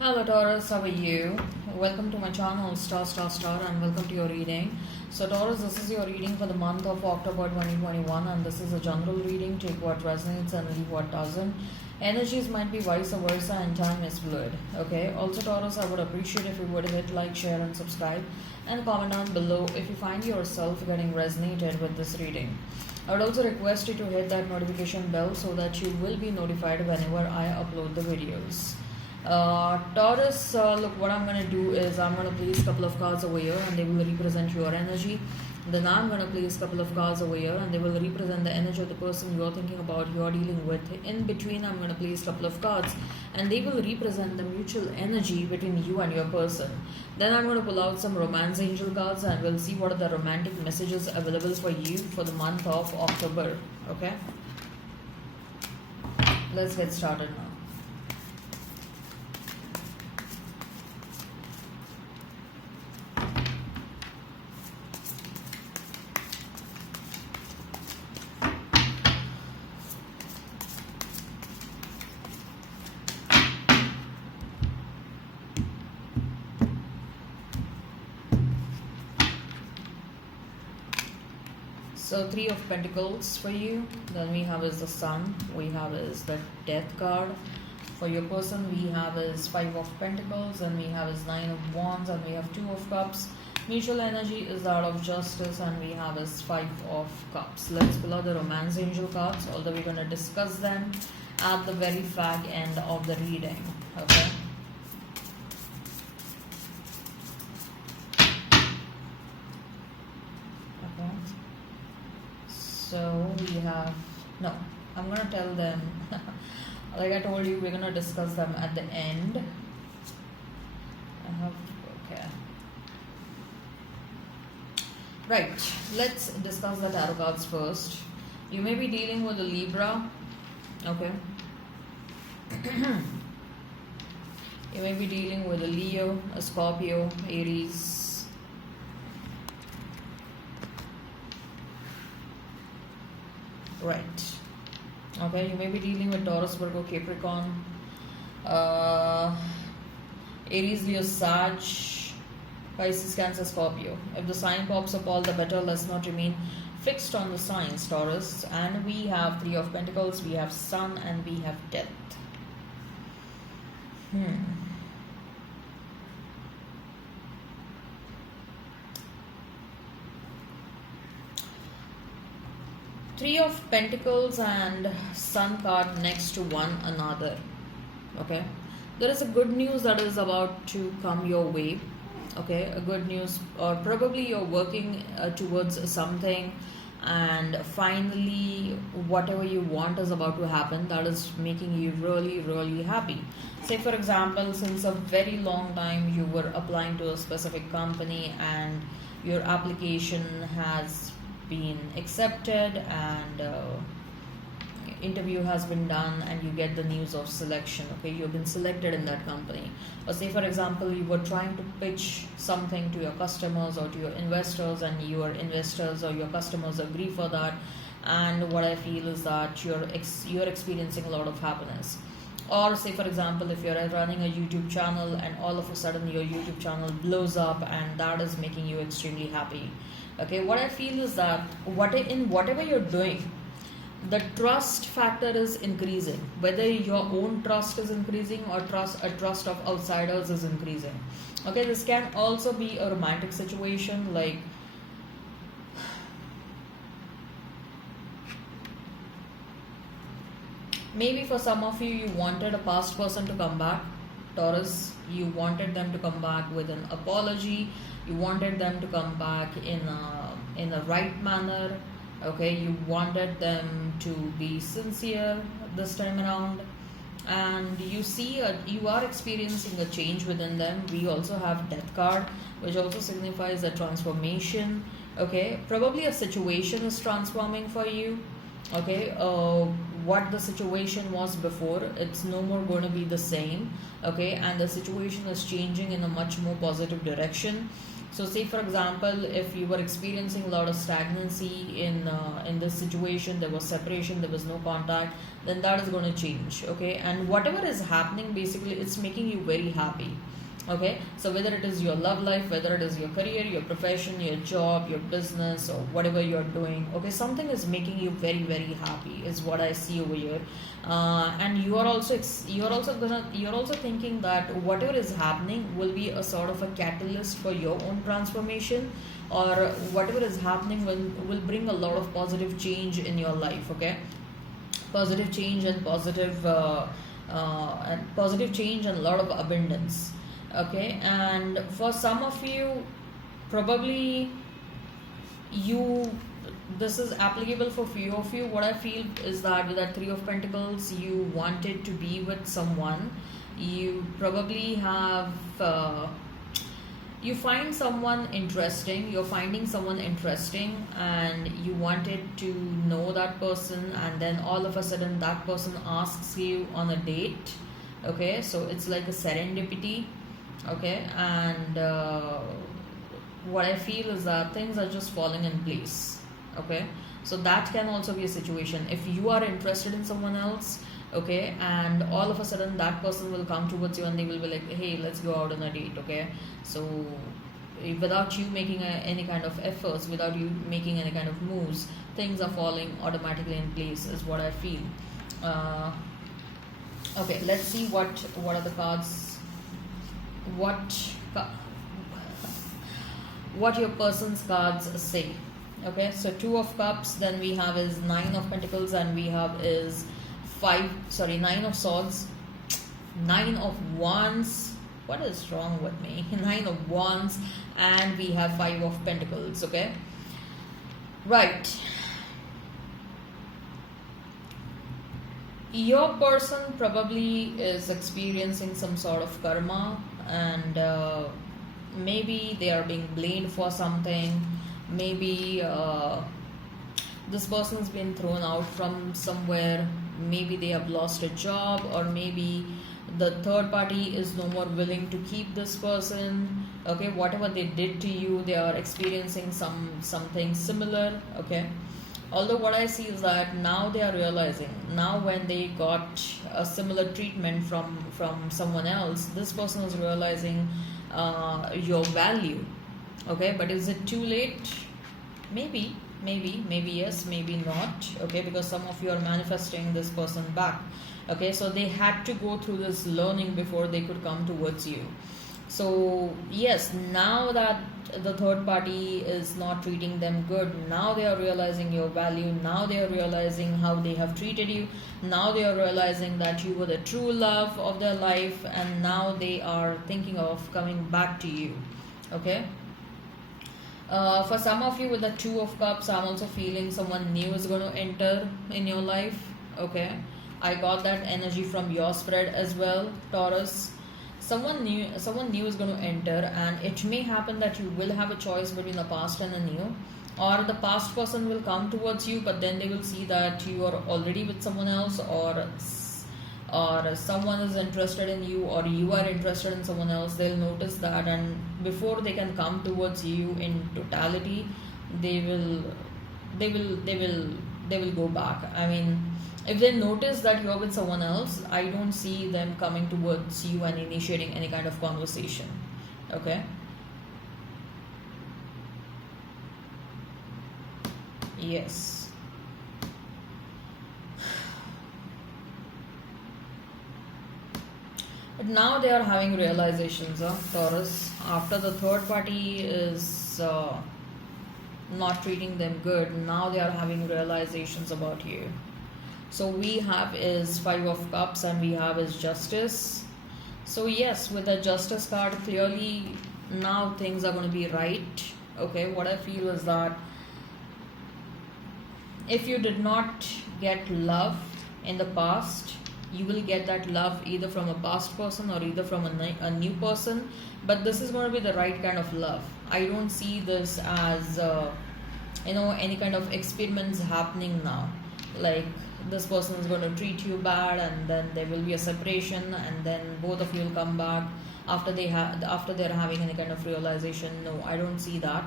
Hello Taurus, how are you? Welcome to my channel Star and welcome to your reading. So Taurus, this is your reading for the month of October 2021 and this is a general reading. Take what resonates and leave what doesn't. Energies might be vice versa and time is fluid. Okay. Also Taurus, I would appreciate if you would hit like, share and subscribe and comment down below if you find yourself getting resonated with this reading. I would also request you to hit that notification bell so that you will be notified whenever I upload the videos. Taurus, look, what I'm going to do is I'm going to place a couple of cards over here and they will represent your energy. Then I'm going to place a couple of cards over here and they will represent the energy of the person you're thinking about, you're dealing with. In between, I'm going to place a couple of cards and they will represent the mutual energy between you and your person. Then I'm going to pull out some romance angel cards and we'll see what are the romantic messages available for you for the month of October. Okay? Let's get started now. So Three of Pentacles for you. Then we have is the Sun. We have is the Death card. For your person, we have is Five of Pentacles. And we have is Nine of Wands. And we have Two of Cups. Mutual energy is that of Justice. And we have is Five of Cups. Let's pull out the Romance Angel cards. Although we're going to discuss them at the very fag end of the reading. Okay. So we have, no, I'm going to tell them, like I told you, we're going to discuss them at the end. Okay. Right, let's discuss the tarot cards first. You may be dealing with a Libra. Okay. You may be dealing with a Leo, a Scorpio, Aries. Right. Okay, you may be dealing with Taurus, Virgo, Capricorn, Aries, Leo, Sag, Pisces, Cancer, Scorpio. If the sign pops up, all the better. Let's not remain fixed on the signs, Taurus. And we have Three of Pentacles, we have Sun, and we have Death. Three of Pentacles and Sun card next to one another. Okay, there is a good news that is about to come your way. Okay, a good news, or probably you're working towards something and finally whatever you want is about to happen, that is making you really happy. Say for example, since a very long time you were applying to a specific company and your application has been accepted and interview has been done and you get the news of selection. Okay, you've been selected in that company. Or say for example, you were trying to pitch something to your customers or to your investors and your investors or your customers agree for that, and what I feel is that you're experiencing a lot of happiness. Or say for example, if you're running a YouTube channel and all of a sudden your YouTube channel blows up and that is making you extremely happy. Okay, what I feel is that whatever you're doing, the trust factor is increasing. Whether your own trust is increasing or trust of outsiders is increasing. Okay, this can also be a romantic situation, like maybe for some of you, you wanted a past person to come back, Taurus. You wanted them to come back with an apology. You wanted them to come back in a right manner. Okay, you wanted them to be sincere this time around, and you are experiencing a change within them. We also have Death card, which also signifies a transformation. Okay, probably a situation is transforming for you. Okay, what the situation was before, it's no more going to be the same. Okay, and the situation is changing in a much more positive direction. So say for example, if you were experiencing a lot of stagnancy in this situation, there was separation, there was no contact, then that is going to change. Okay, and whatever is happening, basically it's making you very happy. Okay, so whether it is your love life, whether it is your career, your profession, your job, your business, or whatever you're doing, okay, something is making you very very happy is what I see over here. And you are also you're also thinking that whatever is happening will be a sort of a catalyst for your own transformation, or whatever is happening will bring a lot of positive change in your life. Okay, positive change and positive change and a lot of abundance. Okay, and for some of you, probably you this is applicable for few of you. What I feel is that with that Three of Pentacles, you wanted to be with someone. You probably have you find someone interesting, you're finding someone interesting, and you wanted to know that person, and then all of a sudden that person asks you on a date. Okay, so it's like a serendipity. Okay, and what I feel is that things are just falling in place. Okay, so that can also be a situation if you are interested in someone else. Okay, and all of a sudden that person will come towards you and they will be like, hey, let's go out on a date. Okay, so without you making any kind of efforts, without you making any kind of moves, things are falling automatically in place is what I feel. Okay, let's see what are the cards, what your person's cards say. Okay, so Two of Cups, then we have is Nine of Pentacles, and we have is Nine of Swords, Nine of Wands. What is wrong with me? Nine of Wands, and we have Five of Pentacles. Okay, right. Your person probably is experiencing some sort of karma, and maybe they are being blamed for something. Maybe this person's been thrown out from somewhere. Maybe they have lost a job, or maybe the third party is no more willing to keep this person. Okay, whatever they did to you, they are experiencing something similar. Okay, although what I see is that now they are realizing, now when they got a similar treatment from someone else, this person is realizing your value. Okay, but is it too late? Maybe yes, maybe not. Okay, because some of you are manifesting this person back. Okay, so they had to go through this learning before they could come towards you. So yes, now that the third party is not treating them good, now they are realizing your value, now they are realizing how they have treated you, now they are realizing that you were the true love of their life, and now they are thinking of coming back to you. Okay, for some of you with the Two of Cups, I'm also feeling someone new is going to enter in your life. Okay, I got that energy from your spread as well, Taurus. Someone new is going to enter, and it may happen that you will have a choice between the past and the new, or the past person will come towards you, but then they will see that you are already with someone else, or someone is interested in you, or you are interested in someone else. They'll notice that, and before they can come towards you in totality, they will go back. I mean, if they notice that you're with someone else, I don't see them coming towards you and initiating any kind of conversation. Okay, yes. But now they are having realizations, Taurus. After the third party is not treating them good, now they are having realizations about you. So we have is Five of Cups, and we have is Justice. So yes, with the Justice card, clearly now things are going to be right. Okay, what I feel is that if you did not get love in the past, you will get that love either from a past person or either from a new person. But this is going to be the right kind of love. I don't see this as any kind of experiments happening now. Like this person is going to treat you bad, and then there will be a separation, and then both of you will come back after they're having any kind of realization. No, I don't see that.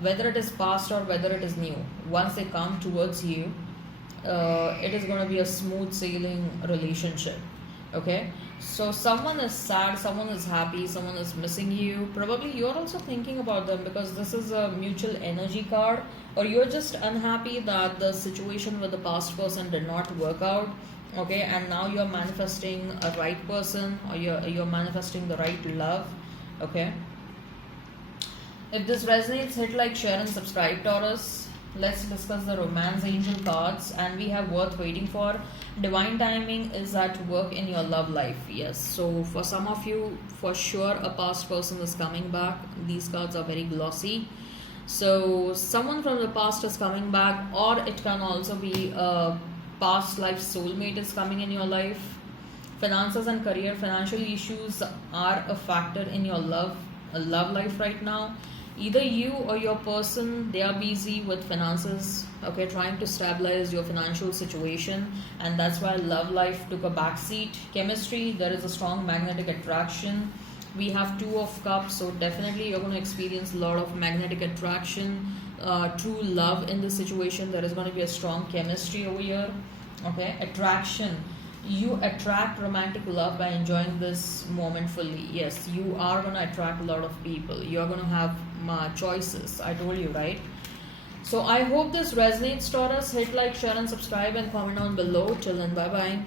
Whether it is past or whether it is new, once they come towards you, it is going to be a smooth sailing relationship. Okay, so someone is sad, someone is happy, someone is missing you. Probably you're also thinking about them, because this is a mutual energy card, or you're just unhappy that the situation with the past person did not work out. Okay, and now you're manifesting a right person, or you're manifesting the right love. Okay, if this resonates, hit like, share, and subscribe, Taurus. Let's discuss the romance angel cards, and we have worth waiting for. Divine timing is at work in your love life. Yes, so for some of you, for sure, a past person is coming back. These cards are very glossy. So someone from the past is coming back, or it can also be a past life soulmate is coming in your life. Finances and career, financial issues are a factor in your love life right now. Either you or your person, they are busy with finances, okay, trying to stabilize your financial situation, and that's why love life took a backseat. Chemistry, there is a strong magnetic attraction. We have Two of Cups, so definitely you're going to experience a lot of magnetic attraction, true love in this situation. There is going to be a strong chemistry over here. Okay, attraction, you attract romantic love by enjoying this moment fully. Yes, you are going to attract a lot of people. You are going to have choices, I told you, right? So I hope this resonates, Taurus. Hit like, share, and subscribe, and comment down below. Till then, bye bye.